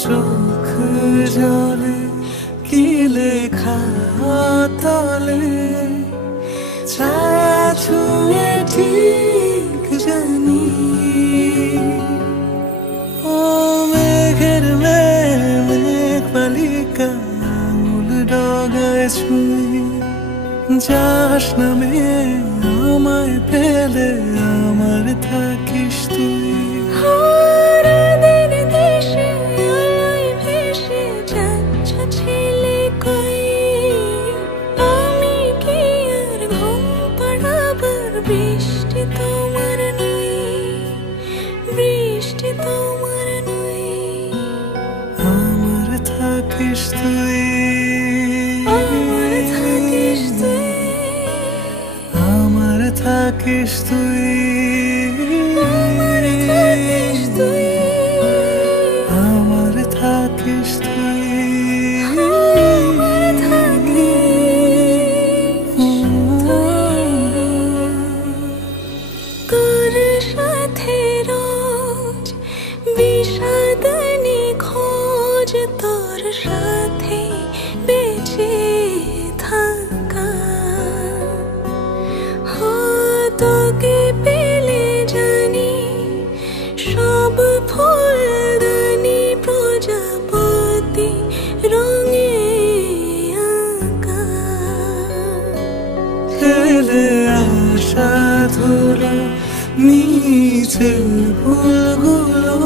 চোখ জলে কি লেখা তলে ছায়া ছুঁয়ে ঠিক জানি ও মেঘের মেঘ বালিকা আঙুল ডগায় ছুঁয়ে যাস নামে আমায় পেলে আমার থাকিস তুই বৃষ্টি তোমার নই, বৃষ্টি তোমার নই, আমার থাকিস তুই, আমার থাকিস তুই, আমার থাকিস তুই, আমার থাকিস তুই, আমার থাকিস তুই, আমার তোর সাথে রোজ বিষাদ নিখোঁজ, তোর সাথে বেঁচে থাকা তোকে পেলে জানি সব ফুলদানি প্রজাপতি রঙে আঁকা ফেলে আসা ধুলো নিচে ফুলগুলো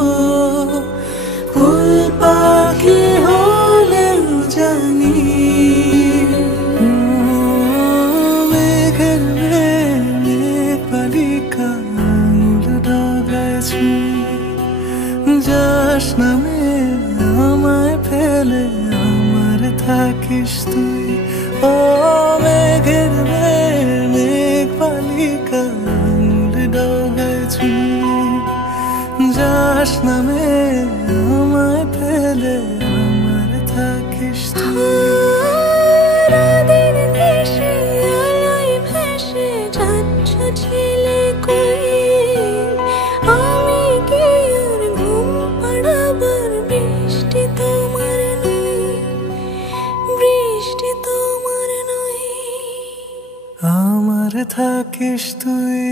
ফুল পাখি হলেও জানি মেঘের মেঘ বালিকা আঙুল ডগায় ছুঁয়ে যাস নামে আমায় ফেলে আমার থাকিস তুই ও মেঘের মেঘ বালিকা আঙুল ডগায় ছুঁয়ে যাস নামে আমায় ফেলে আমার থাকিস তুই রাতের দেশে আলোয় ভেসে যাচ্ছ ছেলে কই, আমি কি আর ঘুম পাড়াবার বৃষ্টি তোমার নই, বৃষ্টি তোমার নই, আমার থাকিস তুই।